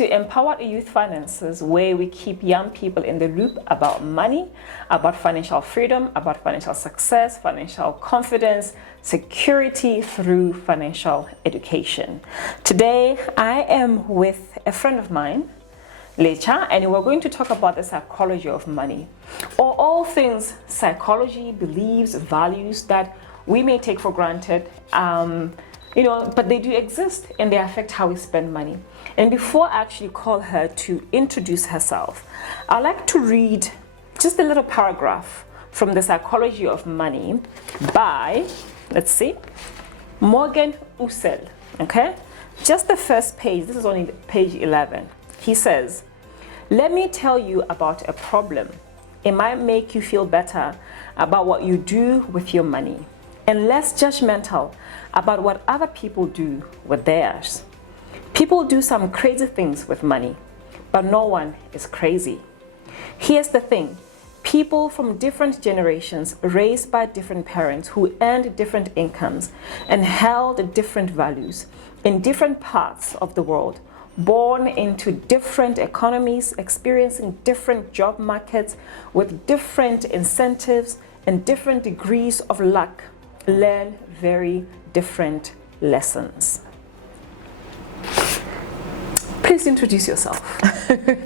to Empower Youth Finances, where we keep young people in the loop about money, about financial freedom, about financial success, financial confidence, security through financial education. Today, I am with a friend of mine, Letsha, and we're going to talk about the psychology of money, or all things psychology, beliefs, values that we may take for granted, but they do exist and they affect how we spend money. And before I actually call her to introduce herself, I'd like to read just a little paragraph from The Psychology of Money by, let's see, Morgan Housel. Okay, just the first page. This is only page 11. He says, "Let me tell you about a problem. It might make you feel better about what you do with your money and less judgmental about what other people do with theirs. People do some crazy things with money, but no one is crazy. Here's the thing. People from different generations, raised by different parents who earned different incomes and held different values in different parts of the world, born into different economies, experiencing different job markets with different incentives and different degrees of luck, learn very different lessons." Please introduce yourself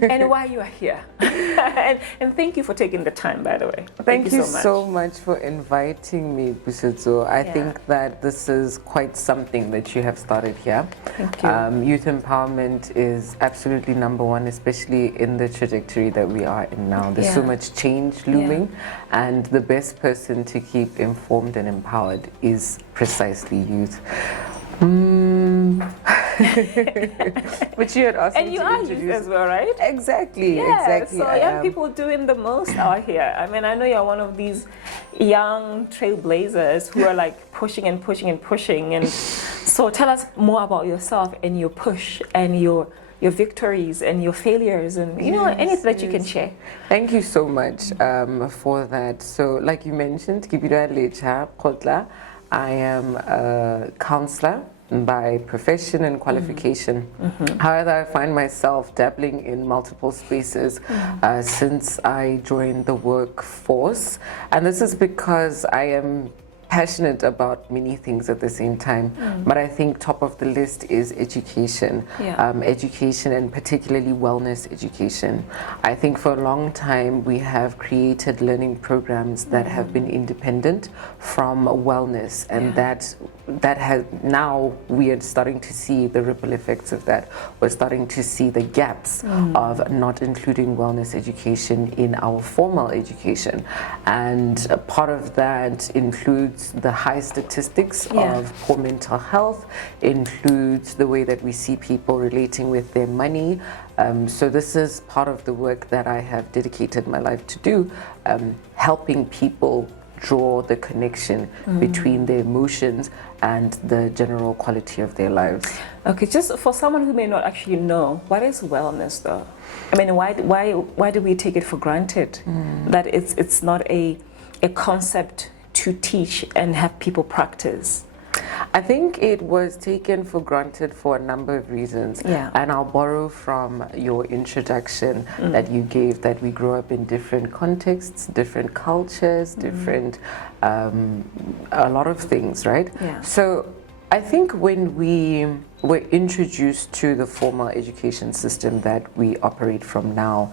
and why you are here. and thank you for taking the time, by the way. Thank you so much for inviting me, Busutsu. I think that this is quite something that you have started here. Thank you. Youth empowerment is absolutely number one, especially in the trajectory that we are in now. There's so much change looming, and the best person to keep informed and empowered is precisely youth. But you had asked and me you to are introduce youth as well, right? Exactly, Yeah, exactly. So young people doing the most out here. I mean, I know you're one of these young trailblazers who are like pushing and pushing and pushing. And so tell us more about yourself and your push and your victories and your failures and anything that you can share. Thank you so much for that. So like you mentioned, Letsha, Kgotla, I am a counselor by profession and qualification. However, I find myself dabbling in multiple spaces since I joined the workforce, and this is because I am passionate about many things at the same time, but I think top of the list is education, education and particularly wellness education. I think for a long time we have created learning programs that have been independent from wellness, and that has now we are starting to see the ripple effects of that. We're starting to see the gaps of not including wellness education in our formal education, and a part of that includes the high statistics of poor mental health, includes the way that we see people relating with their money. So this is part of the work that I have dedicated my life to do, helping people draw the connection between their emotions and the general quality of their lives. Okay, just for someone who may not actually know, what is wellness though? I mean, why do we take it for granted that it's not a concept to teach and have people practice? I think it was taken for granted for a number of reasons. And I'll borrow from your introduction that you gave, that we grow up in different contexts, different cultures, different, a lot of things, right? So I think when we were introduced to the formal education system that we operate from now,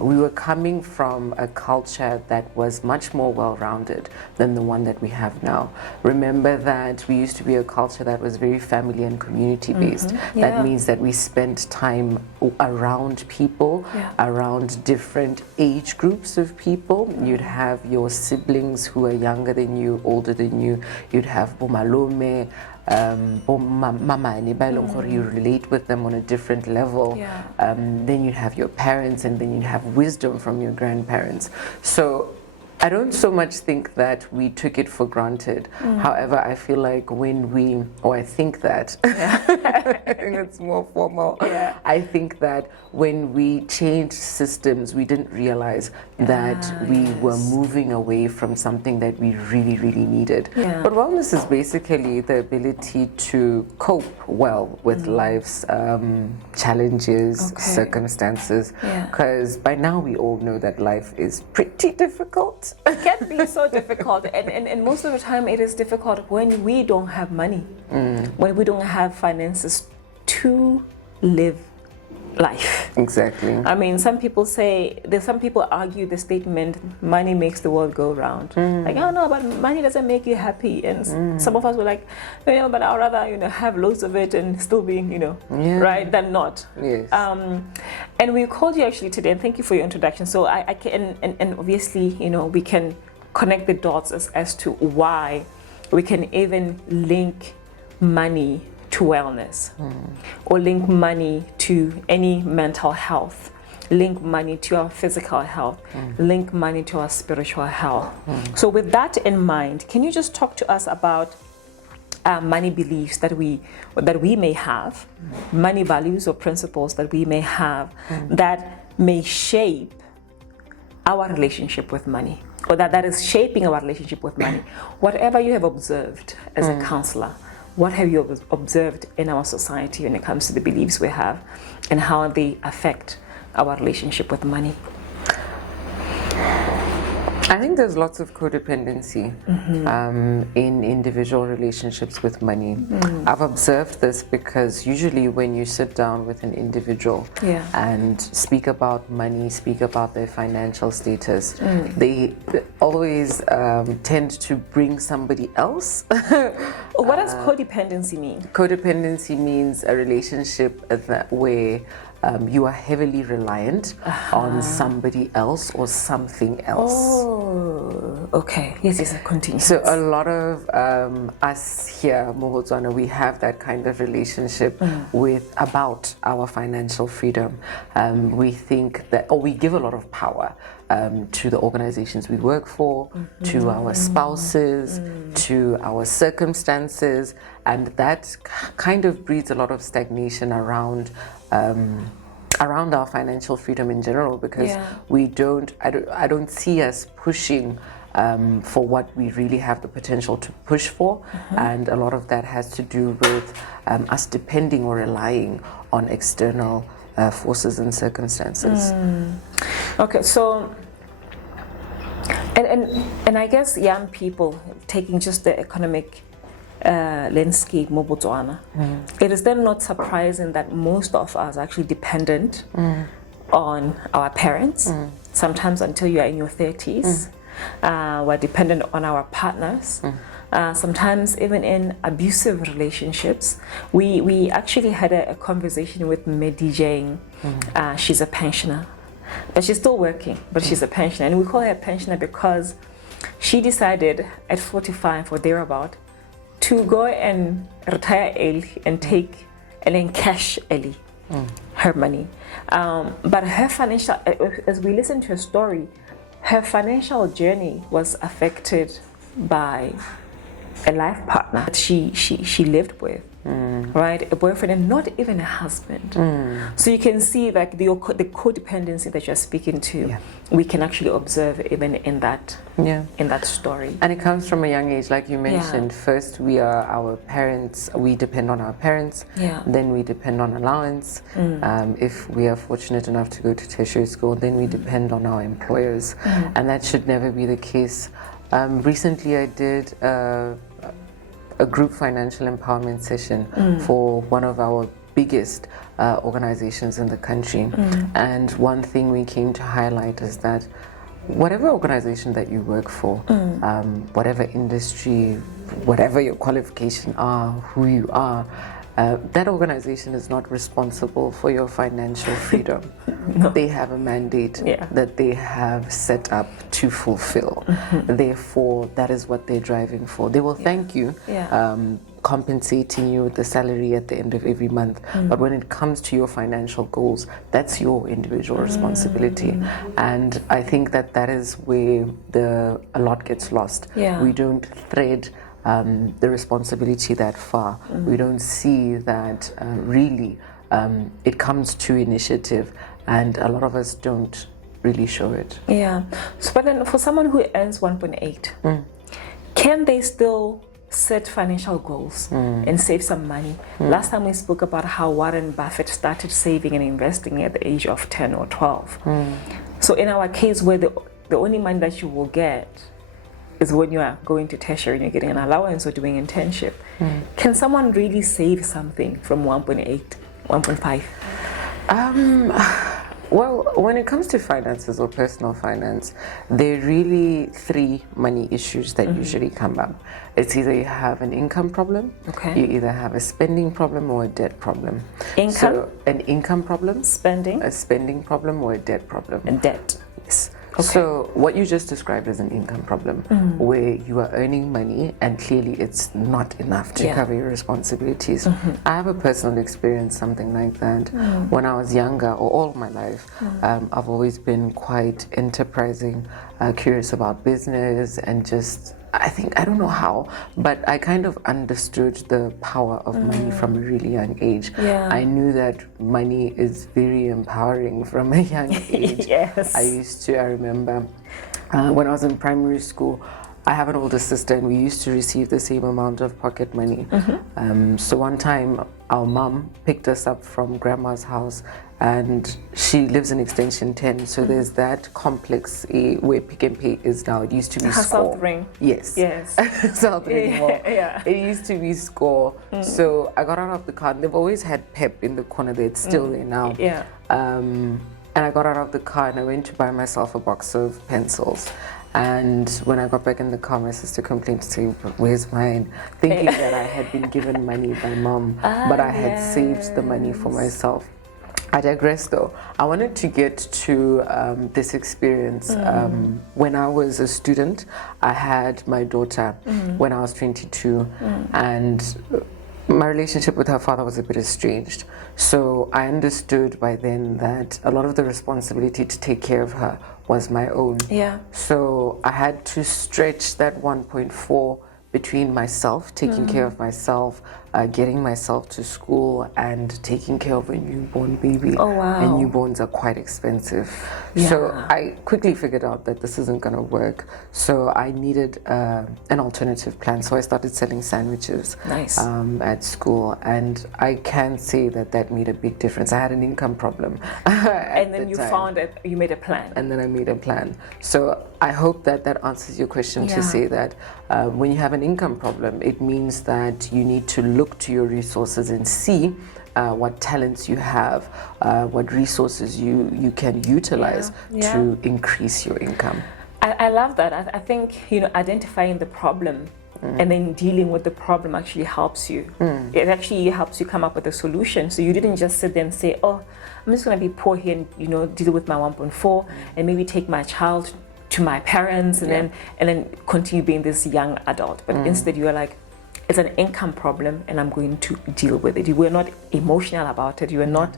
we were coming from a culture that was much more well-rounded than the one that we have now. Remember that we used to be a culture that was very family and community-based. That means that we spent time around people, around different age groups of people. You'd have your siblings who are younger than you, older than you. You'd have bomalome, mama, you relate with them on a different level. Then you have your parents, and then you have wisdom from your grandparents. So I don't so much think that we took it for granted. However, I feel like I think that, I think it's more formal. Yeah. I think that when we changed systems, we didn't realize that we were moving away from something that we really, really needed. Yeah. But wellness is basically the ability to cope well with life's challenges, circumstances. Because by now we all know that life is pretty difficult. It can be so difficult, and most of the time it is difficult when we don't have money, when we don't have finances to live life. Exactly. I mean, some people argue the statement, money makes the world go round. Like, oh no, but money doesn't make you happy. And some of us were like, but I'd rather, have loads of it and still being, right, than not. Yes. And we called you actually today, and thank you for your introduction. So I can, and obviously, we can connect the dots as to why we can even link money to wellness, or link money to any mental health, link money to our physical health, link money to our spiritual health. So with that in mind, can you just talk to us about money beliefs that we may have, money values or principles that we may have that may shape our relationship with money, or that is shaping our relationship with money? Whatever you have observed as a counselor, what have you observed in our society when it comes to the beliefs we have and how they affect our relationship with money? I think there's lots of codependency in individual relationships with money. I've observed this because usually when you sit down with an individual and speak about money, speak about their financial status, they always tend to bring somebody else. What does codependency mean? Codependency means a relationship where you are heavily reliant on somebody else or something else. Oh, okay. Yes, continue. So a lot of us here, Botswana, we have that kind of relationship about our financial freedom. We think that, or we give a lot of power to the organizations we work for, to our spouses, to our circumstances, and that kind of breeds a lot of stagnation around our financial freedom in general, because I don't see us pushing for what we really have the potential to push for, and a lot of that has to do with us depending or relying on external forces and circumstances. Okay, so and I guess young people, taking just the economic landscape, Botswana, it is then not surprising that most of us are actually dependent on our parents. Sometimes until you are in your 30s, we're dependent on our partners. Sometimes even in abusive relationships. We actually had a conversation with Medi Jane. She's a pensioner, but she's still working, but she's a pensioner. And we call her a pensioner because she decided at 45 or thereabout to go and retire early and take and then cash early her money. But her financial, as we listen to her story, her financial journey was affected by a life partner that she lived with, right? A boyfriend, and not even a husband. So you can see like the codependency that you're speaking to, we can actually observe even in that story. And it comes from a young age, like you mentioned. First, we are our parents. We depend on our parents. Then we depend on allowance. If we are fortunate enough to go to tertiary school, then we depend on our employers, and that should never be the case. Recently, I did a group financial empowerment session for one of our biggest organizations in the country. And one thing we came to highlight is that whatever organization that you work for, whatever industry, whatever your qualification are, who you are, that organization is not responsible for your financial freedom. No. They have a mandate Yeah. that they have set up to fulfill. Therefore, that is what they're driving for. They will thank you, Yeah. compensating you with the salary at the end of every month. But when it comes to your financial goals, that's your individual responsibility. And I think that that is where a lot gets lost. Yeah. We don't thread the responsibility that far. We don't see that really it comes to initiative, and a lot of us don't really show it. Yeah. So, but then for someone who earns 1.8, can they still set financial goals and save some money? Last time we spoke about how Warren Buffett started saving and investing at the age of 10 or 12. So in our case, where the only money that you will get is when you are going to tertiary and you're getting an allowance or doing internship, can someone really save something from 1.8, 1.5? Well, when it comes to finances or personal finance, there are really three money issues that usually come up. It's either you have an income problem, Okay. you either have a spending problem or a debt problem. Income? So an income problem, Spending? a spending problem, or a debt problem. And debt. Yes. So what you just described as an income problem, where you are earning money and clearly it's not enough to cover your responsibilities. I have a personal experience, something like that. When I was younger, or all my life, I've always been quite enterprising, curious about business, and just, I don't know how, but I kind of understood the power of money from a really young age. Yeah. I knew that money is very empowering from a young age. Yes. I remember when I was in primary school, I have an older sister and we used to receive the same amount of pocket money. So one time our mom picked us up from grandma's house, and she lives in extension 10, so there's that complex where Pick and Pay is now. It used to be Score. South Ring. Yes. Yes. South Ring Mall. Yeah. It used to be Score. So I got out of the car. They've always had Pep in the corner there. It's still there now. Yeah. And I got out of the car and I went to buy myself a box of pencils. And when I got back in the car, my sister complained to say, "Where's mine?" Thinking that I had been given money by mom, but I had saved the money for myself. I digress though. I wanted to get to this experience. When I was a student, I had my daughter when I was 22, and my relationship with her father was a bit estranged. So I understood by then that a lot of the responsibility to take care of her was my own. Yeah. So I had to stretch that 1.4 between myself, taking care of myself, getting myself to school, and taking care of a newborn baby. Oh, wow. And newborns are quite expensive. Yeah. So I quickly figured out that this isn't going to work. So I needed an alternative plan. So I started selling sandwiches Nice. at school. And I can say that that made a big difference. I had an income problem. And then you found it, you made a plan. And then I made a plan. So I hope that that answers your question to Yeah. say that when you have an income problem, it means that you need to look to your resources and see what talents you have, what resources you can utilize Yeah. to increase your income. I love that. I think, identifying the problem and then dealing with the problem actually helps you. It actually helps you come up with a solution. So you didn't just sit there and say, oh, I'm just going to be poor here and, deal with my 1.4 and maybe take my child to my parents and then continue being this young adult. But instead you are like, it's an income problem and I'm going to deal with it. You were not emotional about it. You were not,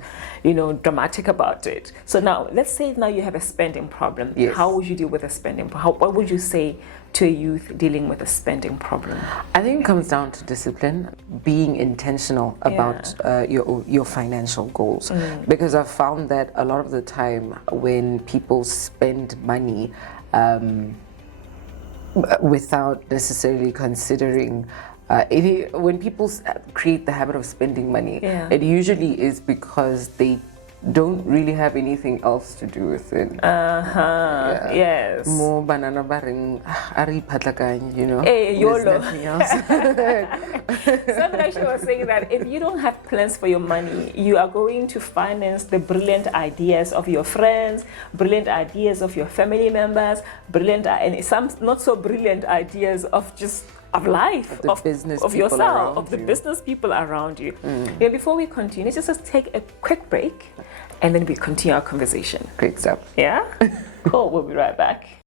dramatic about it. So now, let's say now you have a spending problem. Yes. How would you deal with a spending problem? What would you say to a youth dealing with a spending problem? I think it comes down to discipline, being intentional about your financial goals. Because I've found that a lot of the time when people spend money without necessarily considering when people create the habit of spending money, it usually is because they don't really have anything else to do with it. Yes. More banana baring, ari patlakan, Hey, there's YOLO. nothing else. Someone actually was saying that if you don't have plans for your money, you are going to finance the brilliant ideas of your friends, brilliant ideas of your family members, and some not so brilliant ideas of just of life, the business of people yourself, around of the you. business people around you. Yeah, before we continue, let's just take a quick break and then we continue our conversation. Great stuff. Yeah? Cool, we'll be right back.